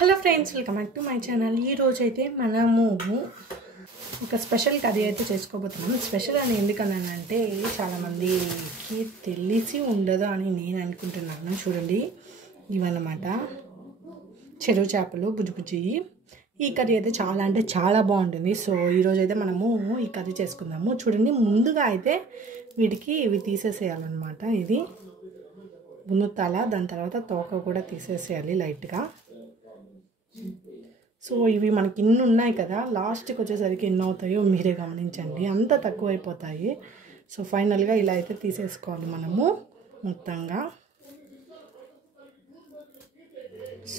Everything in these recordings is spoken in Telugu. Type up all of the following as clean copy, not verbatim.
Hello friends, welcome back to my channel. ఈ రోజు అయితే మనము ఒక స్పెషల్ కర్రీ అయితే చేసుకోబోతున్నాం. స్పెషల్ అని ఎందుకన్నానంటే చాలామందికి తెలిసి ఉండదు అని నేను అనుకుంటున్నాను. చూడండి, ఇవన్నమాట చెరువు చేపలు బుజ్జి. ఈ కర్రీ అయితే చాలా అంటే చాలా బాగుంటుంది. సో ఈరోజు అయితే మనము ఈ కర్రీ చేసుకుందాము. చూడండి, ముందుగా అయితే వీటికి ఇవి తీసేసేయాలన్నమాట. ఇది గున్నుతాల, దాని తర్వాత తోక కూడా తీసేసేయాలి లైట్గా. సో ఇవి మనకి ఇన్ని ఉన్నాయి కదా, లాస్ట్కి వచ్చేసరికి ఎన్ని అవుతాయో మీరే గమనించండి, అంత తక్కువ అయిపోతాయి. సో ఫైనల్గా ఇలా అయితే తీసేసుకోవాలి మనము మొత్తంగా.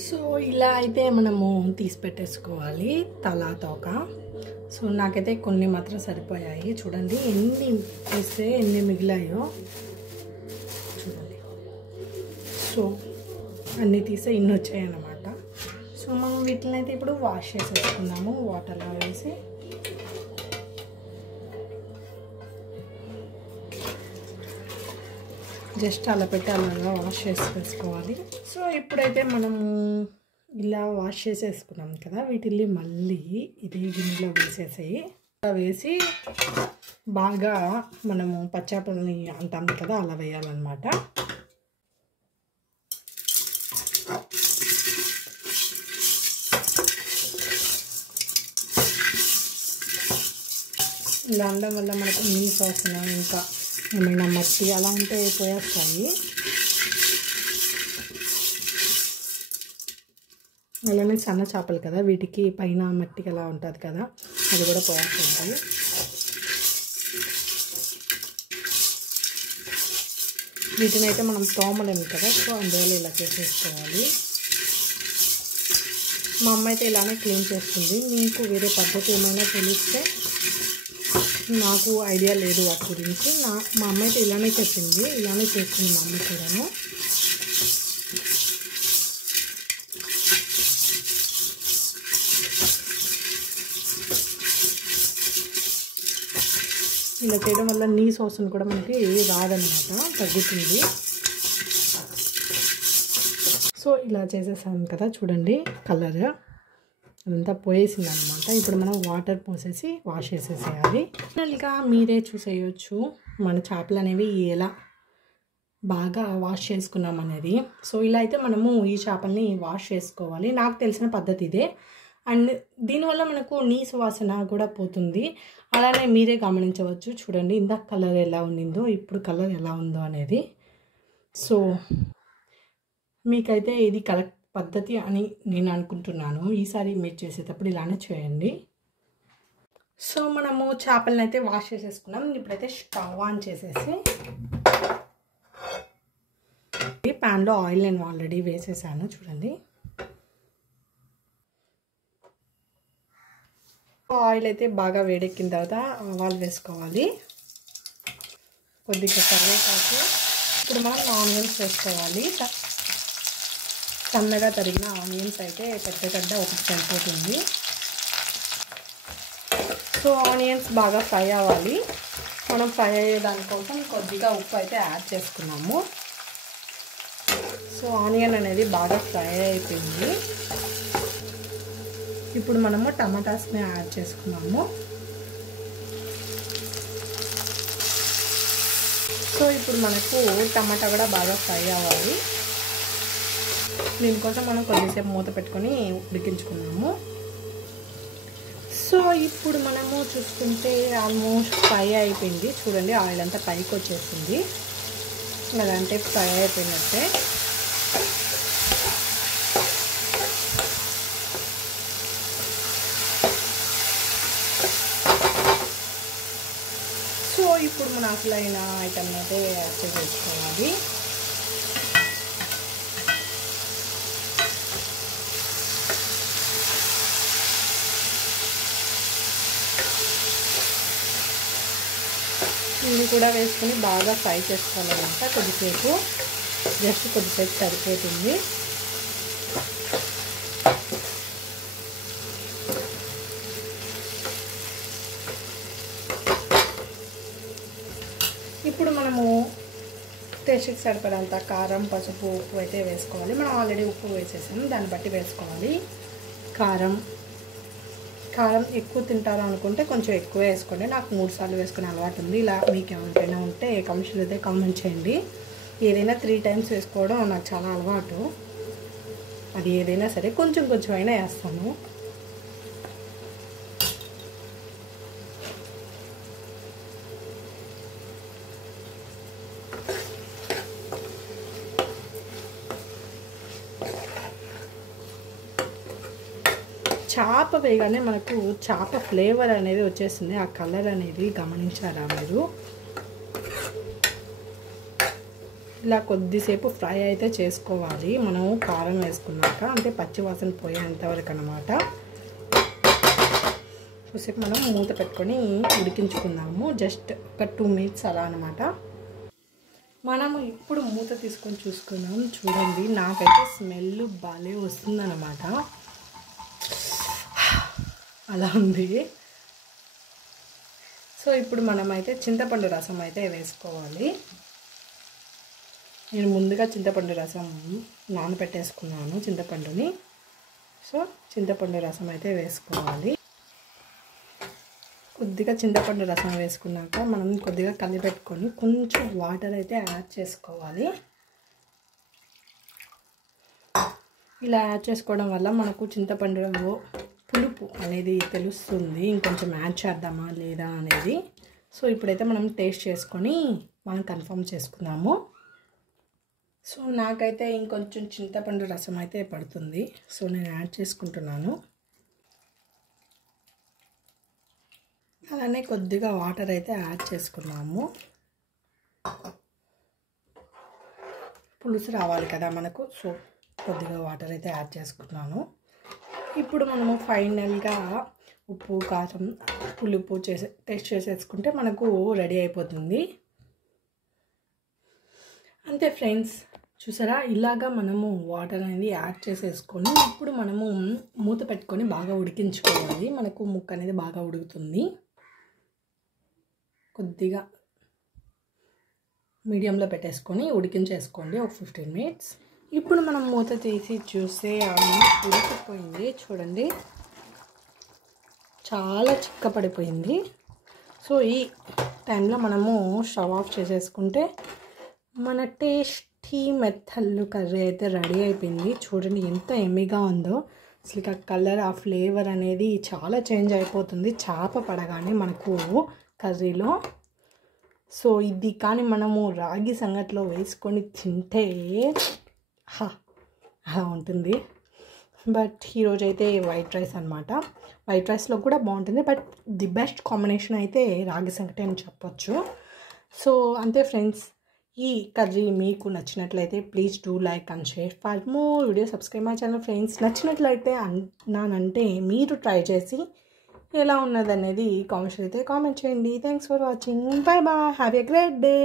సో ఇలా అయితే మనము తీసి పెట్టేసుకోవాలి తల తోక. సో నాకైతే కొన్ని మాత్రం సరిపోయాయి. చూడండి ఎన్ని వేస్తే ఎన్ని మిగిలాయో చూడండి. సో అన్నీ తీస్తే ఇన్ని వచ్చాయి అన్నమాట. సో మనం వీటిని అయితే ఇప్పుడు వాష్ చేసేసుకున్నాము వాటర్లో వేసి. జస్ట్ అలా పెట్టి అలా వాష్ చేసేసుకోవాలి. సో ఇప్పుడైతే మనము ఇలా వాష్ చేసేసుకున్నాం కదా, వీటిని మళ్ళీ ఇది గిన్నెలో వేసి బాగా మనము పచ్చాపల్ని అంటాం కదా, అలా వేయాలన్నమాట. ఇలా అనడం వల్ల మనకు నీళ్ళు వాసన ఇంకా ఏమైనా మట్టి అలా ఉంటే పోయేస్తాయి. అలానే సన్న చేపలు కదా, వీటికి పైన మట్టి అలా ఉంటుంది కదా, అది కూడా పోయేస్తుంది. వీటిని అయితే మనం తోమలేము కదా, సో అందువల్ల ఇలా చేసేసుకోవాలి. మా అమ్మ అయితే ఇలానే క్లీన్ చేస్తుంది. మీకు వేరే పద్ధతి ఏమైనా తెలిస్తే, నాకు ఐడియా లేదు వాటి గురించి. మా అమ్మ అయితే ఇలానే చెప్పింది, ఇలానే చేస్తుంది మా అమ్మ కూడాను. ఇలా చేయడం వల్ల నీ వాసన కూడా మనకి రాదనమాట, తగ్గుతుంది. సో ఇలా చేసేసాను కదా, చూడండి కలర్ అదంతా పోయేసింది అనమాట. ఇప్పుడు మనం వాటర్ పోసేసి వాష్ చేసేసేయాలి. ఫైనల్గా మీరే చూసేయచ్చు మన చేపలు అనేవి ఎలా బాగా వాష్ చేసుకున్నాం అనేది. సో ఇలా అయితే మనము ఈ చేపల్ని వాష్ చేసుకోవాలి. నాకు తెలిసిన పద్ధతి ఇదే. అండ్ దీనివల్ల మనకు నీసు వాసన కూడా పోతుంది. అలానే మీరే గమనించవచ్చు. చూడండి, ఇందాక కలర్ ఎలా ఉండిందో ఇప్పుడు కలర్ ఎలా ఉందో అనేది. సో మీకైతే ఇది కరెక్ట్ పద్ధతి అని నేను అనుకుంటున్నాను. ఈసారి మీరు చేసేటప్పుడు ఇలానే చేయండి. సో మనము చేపలను అయితే వాష్ చేసేసుకున్నాం. ఇప్పుడైతే స్టవ్ ఆన్ చేసేసి ప్యాన్లో ఆయిల్ నేను ఆల్రెడీ వేసేసాను. చూడండి, ఆయిల్ అయితే బాగా వేడెక్కిన తర్వాత ఆవాలు వేసుకోవాలి, కొద్దిగా కరివేపాకు. ఇప్పుడు మనం ఆనియన్స్ వేసుకోవాలి. సన్నగా తరిగిన ఆనియన్స్ అయితే పెద్ద ఒకటి సరిపోతుంది. సో ఆనియన్స్ బాగా ఫ్రై అవ్వాలి. మనం ఫ్రై అయ్యే దానికోసం కొద్దిగా ఉప్పు అయితే యాడ్ చేసుకున్నాము. సో ఆనియన్ అనేది బాగా ఫ్రై అయిపోయింది. ఇప్పుడు మనము టమాటాస్ని యాడ్ చేసుకున్నాము. సో ఇప్పుడు మనకు టమాటా కూడా బాగా ఫ్రై అవ్వాలి. దీనికోసం మనం కొద్దిసేపు మూత పెట్టుకొని ఉడికించుకున్నాము. సో ఇప్పుడు మనము చూసుకుంటే ఆల్మోస్ట్ ఫ్రై అయిపోయింది. చూడండి, ఆయిల్ అంతా పైకి వచ్చేసింది. అదంటే ఫ్రై అయిపోయినట్టే. సో ఇప్పుడు మన అసలైన ఐటమ్ అయితే యాడ్ చేసుకోవాలి. ఇది కూడా వేసుకొని బాగా ఫ్రై చేసుకోవాలన్నమాట. కొద్దిసేపు సరిపోతుంది. ఇప్పుడు మనము టేస్ట్కి సరిపడంత కారం, పసుపు, ఉప్పు అయితే వేసుకోవాలి. మనం ఆల్రెడీ ఉప్పు వేసేసాము, దాన్ని బట్టి వేసుకోవాలి. కారం ఎక్కువ తింటారు అనుకుంటే కొంచెం ఎక్కువ వేసుకోండి. నాకు 3 సార్లు వేసుకునే అలవాటు ఉంది. ఇలా మీకు ఎవరికైనా ఉంటే కమిషన్ అయితే కామెంట్ చేయండి. ఏదైనా 3 టైమ్స్ వేసుకోవడం నాకు చాలా అలవాటు. అది ఏదైనా సరే కొంచెం అయినా వేస్తాను. చేప వేయగానే మనకు చేప ఫ్లేవర్ అనేది వచ్చేసింది. ఆ కలర్ అనేది గమనించారా మీరు? ఇలా కొద్దిసేపు ఫ్రై అయితే చేసుకోవాలి మనం కారం వేసుకున్నాక, అంటే పచ్చివాసన పోయేంతవరకు అన్నమాట. కొద్దిసేపు మనం మూత పెట్టుకొని ఉడికించుకుందాము. జస్ట్ ఒక 2 మినిట్స్ అలా అనమాట. మనము ఇప్పుడు మూత తీసుకొని చూసుకుందాం. చూడండి, నాకైతే స్మెల్ బాగా వస్తుందన్నమాట. అలా ఉంది. సో ఇప్పుడు మనమైతే చింతపండు రసం అయితే వేసుకోవాలి. నేను ముందుగా చింతపండు రసం నానబెట్టేసుకున్నాను చింతపండుని. సో చింతపండు రసం అయితే వేసుకోవాలి. కొద్దిగా చింతపండు రసం వేసుకున్నాక మనం కొద్దిగా కలిపెట్టుకొని కొంచెం వాటర్ అయితే యాడ్ చేసుకోవాలి. ఇలా యాడ్ చేసుకోవడం వల్ల మనకు చింతపండులో పులుపు అనేది తెలుస్తుంది. ఇంకొంచెం యాడ్ చేద్దామా లేదా అనేది. సో ఇప్పుడైతే మనం టేస్ట్ చేసుకొని మనం కన్ఫర్మ్ చేసుకుందాము. సో నాకైతే ఇంకొంచెం చింతపండు రసం అయితే పడుతుంది. సో నేను యాడ్ చేసుకుంటున్నాను. అలానే కొద్దిగా వాటర్ అయితే యాడ్ చేసుకున్నాము. పులుసు రావాలి కదా మనకు. సో కొద్దిగా వాటర్ అయితే యాడ్ చేసుకున్నాను. ఇప్పుడు మనము ఫైనల్గా ఉప్పు, కారం, పులుపు టేస్ట్ చేసేసుకుంటే మనకు రెడీ అయిపోతుంది. అంతే ఫ్రెండ్స్, చూసారా? ఇలాగా మనము వాటర్ అనేది యాడ్ చేసేసుకొని ఇప్పుడు మనము మూత పెట్టుకొని బాగా ఉడికించుకోవాలి. మనకు ముక్క అనేది బాగా ఉడుకుతుంది. కొద్దిగా మీడియంలో పెట్టేసుకొని ఉడికించేసుకోండి ఒక 15 మినిట్స్. ఇప్పుడు మనం మూత తీసి చూస్తే ఉడికిపోయింది. చూడండి, చాలా చిక్కపడిపోయింది. సో ఈ టైంలో మనము స్టవ్ ఆఫ్ చేసేసుకుంటే మన టేస్టీ మెత్తళ్ళు కర్రీ అయితే రెడీ అయిపోయింది. చూడండి ఎంత ఎమ్మిగా ఉందో. అసలు ఆ కలర్, ఆ ఫ్లేవర్ అనేది చాలా చేంజ్ అయిపోతుంది చేప పడగానే మనకు కర్రీలో. సో ఇది కానీ మనము రాగి సంగట్లో వేసుకొని తింటే అలా ఉంటుంది. బట్ ఈరోజు అయితే వైట్ రైస్ అనమాట. వైట్ రైస్లో కూడా బాగుంటుంది. బట్ ది బెస్ట్ కాంబినేషన్ అయితే రాగి సంగటి అని చెప్పొచ్చు. సో అంతే ఫ్రెండ్స్, ఈ కర్రీ మీకు నచ్చినట్లయితే please do like and share. For more video subscribe my channel friends. నచ్చినట్లయితే అన్నానంటే మీరు ట్రై చేసి ఎలా ఉన్నదనేది కామెంట్స్ అయితే కామెంట్ చేయండి. Thanks for watching. Bye bye. Have a great day.